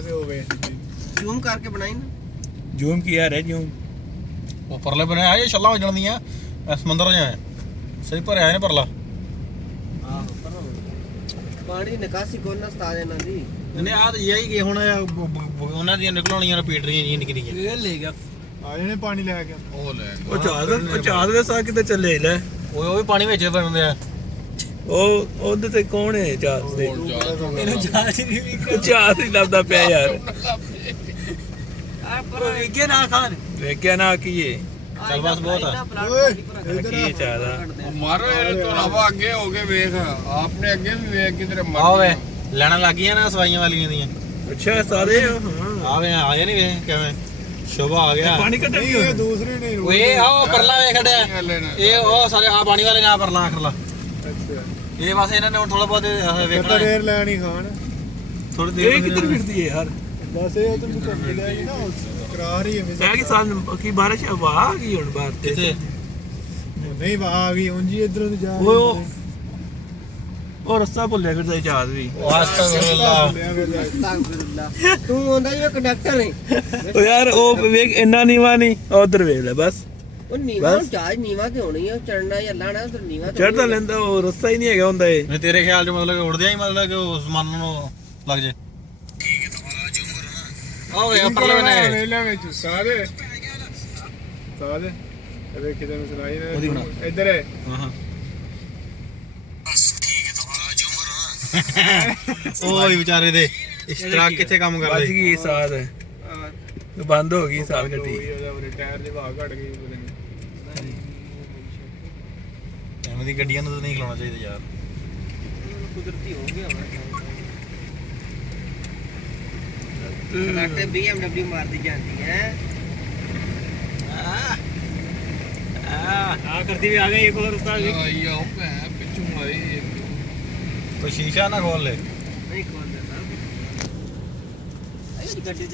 ਤੇ ਹੋਵੇ ਜ਼ੂਮ ਕਰਕੇ ਬਣਾਈ ਨਾ ਜ਼ੂਮ ਕੀ ਯਾਰ ਹੈ ਜ਼ੂਮ ਉਹ ਪਰਲੇ ਬਣੇ ਆ ਇਹ ਛੱਲਾਂ ਵੱਜਣ ਦੀਆਂ ਸਮੁੰਦਰ ਜਿਹਾ ਸਹੀ ਭਰਿਆ ਨੇ ਪਰਲਾ ਆਹੋ ਪਾਣੀ ਨਿਕਾਸੀ ਕੋਲ ਨਾ ਸਤਾ ਦੇਣਾ ਦੀ ਨਹੀਂ ਆ ਤਾਂ ਹੀ ਗਏ ਹੁਣ ਉਹਨਾਂ ਦੀਆਂ ਨਿਕਲਣੀਆਂ ਰਿਪੀਟ ਰਹੀਆਂ ਜੀ ਨਿੱਕੀ ਨਿੱਕੀਆਂ ਇਹ ਲੈ ਗਿਆ ਆ ਜਣੇ ਪਾਣੀ ਲੈ ਕੇ ਉਹ ਲੈ ਉਹ ਚਾਦ ਦੇ ਸਾਹ ਕਿਤੇ ਚੱਲੇ ਲੈ ਉਹ ਵੀ ਪਾਣੀ ਵਿੱਚ ਬਣਦੇ ਆ ਉਹ ਉਹਦੇ ਤੇ ਕੌਣ ਹੈ ਚਾਦ ਦੇ ਇਹਨੂੰ ਜਾਂਚ ਨਹੀਂ ਵੀ ਚਾਦ ਹੀ ਲੱਭਦਾ ਪਿਆ ਯਾਰ ਆ ਪਰ ਵੇਖੇ ਨਾ ਖਾਨ ਵੇਖਿਆ ਨਾ ਕੀ ਹੈ ਚੱਲ ਬਸ ਬਹੁਤ ਆ ਕੀ ਚਾਦ ਆ ਮਾਰੋ ਯਾਰ ਤੋਂ ਹਵਾ ਅੱਗੇ ਹੋ ਕੇ ਵੇਖ ਆਪਨੇ ਅੱਗੇ ਵੀ ਵੇਖ ਕਿਧਰੇ ਆਹ ਵੇ ਲੈਣਾ ਲੱਗ ਗਈਆਂ ਨਾ ਸਵਾਈਆਂ ਵਾਲੀਆਂ ਦੀਆਂ ਅੱਛਾ ਸਾਰੇ ਹਾਂ ਆਵੇ ਆ ਗਿਆ ਨਹੀਂ ਵੇ ਕਿਵੇਂ ਸ਼ੋਭਾ ਆ ਗਿਆ ਪਾਣੀ ਕੱਢਣ ਨਹੀਂ ਇਹ ਦੂਸਰੇ ਨਹੀਂ ਓਏ ਆਹ ਪਰਲਾ ਵੇ ਖੜਿਆ ਇਹ ਉਹ ਸਾਰੇ ਆ ਪਾਣੀ ਵਾਲੇ ਨਾ ਪਰਲਾ ਆਖਰਲਾ ਅੱਛਾ ਇਹ ਬਸ ਇਹਨਾਂ ਨੇ ਹੁਣ ਥੋੜਾ ਬਹੁਤ ਵੇਖਣਾ ਕਿੱਥੇ ਰੇਰ ਲੈਣੀ ਖਾਣ ਥੋੜੀ ਦੇਰ ਇਹ ਕਿੱਧਰ ਫਿਰਦੀ ਹੈ ਯਾਰ ਬਸ ਇਹ ਉਧਰ ਨੂੰ ਘੁੰਮ ਲਿਆ ਜੀ ਨਾ ਕਰਾ ਰਹੀ ਹੈ ਇਹ ਕੀ ਸਾਲ ਕੀ ਬਾਰਿਸ਼ ਹਵਾ ਆ ਗਈ ਹੁਣ ਬਾਹਰ ਤੇ ਕਿੱਥੇ ਨਹੀਂ ਆ ਗਈ ਉਂਜੀ ਇਧਰੋਂ ਦੀ ਜਾ ਓਏ ਉਹ ਰਸਤਾ ਭੁੱਲਿਆ ਫਿਰਦਾ ਚਾਦ ਵੀ ਵਾਸਤਗੁਰੁੱਲਾਹ ਤੂੰ ਹੁੰਦਾ ਜਿਵੇਂ ਕੰਡਕਟਰ ਨਹੀਂ ਉਹ ਯਾਰ ਉਹ ਵੇਖ ਇੰਨਾ ਨੀਵਾ ਨਹੀਂ ਉਧਰ ਵੇਖ ਲੈ ਬਸ ਉਹ ਨੀਵਾ ਜਹਾਜ਼ ਨੀਵਾ ਤੇ ਹੋਣੀ ਆ ਚੜਨਾ ਜਾਂ ਲਾਣਾ ਉਧਰ ਨੀਵਾ ਚੜਦਾ ਲੈਂਦਾ ਉਹ ਰਸਤਾ ਹੀ ਨਹੀਂ ਹੈਗਾ ਹੁੰਦਾ ਇਹ ਨਹੀਂ ਤੇਰੇ ਖਿਆਲ ਚ ਮਤਲਬ ਉੜਦਿਆਂ ਹੀ ਮਤਲਬ ਕਿ ਉਸ ਮਨ ਨੂੰ ਲੱਗ ਜੇ ਓਏ ਪਰਲੇ ਨੇ ਵੇਲਾ ਵਿੱਚ ਸਾਰੇ ਸਾਰੇ ਇਹ ਕਿਤੇ ਨੂੰ ਸੁਣਾਈ ਉਹਦੀ ਬਣਾ। ਨਾ ਇੱਧਰ ਹੈ ਹਾਂ ਓਏ ਵਿਚਾਰੇ ਦੇ ਇਸ਼ਤਰਾਕ ਕਿੱਥੇ ਕੰਮ ਵੱਜ ਕਰਦੇ ਗਈ ਸਾਥ ਬੰਦ ਹੋ ਗਈ ਸਾਲ ਗੱਡੀ ਟਾਇਰ ਦੇ ਭਾਅ ਘਟ ਗਈ ਐਵੇਂ ਦੀ ਗੱਡੀਆਂ ਨੂੰ ਤਾਂ ਨਹੀਂ ਖਲਾਉਣਾ ਚਾਹੀਦਾ ਯਾਰ ਕੁਦਰਤੀ ਹੋ ਗਿਆ ਨਾਟੇ BMW ਮਾਰਦੀ ਜਾਂਦੀ ਹੈ ਆ ਕਰਦੀ ਵੀ ਆ ਗਈ ਇੱਕ ਹੋਰ ਉਸਤਾਦ ਜੀ ਆਈ ਆ ਭੈ ਪਿੱਛੋਂ ਆਈ ਕੋਈ ਸ਼ੀਸ਼ਾ ਨਾ ਖੋਲ ਲੈ ਨਹੀਂ ਖੋਲ ਦਿੰਦਾ ਇਹ ਗੱਡੀ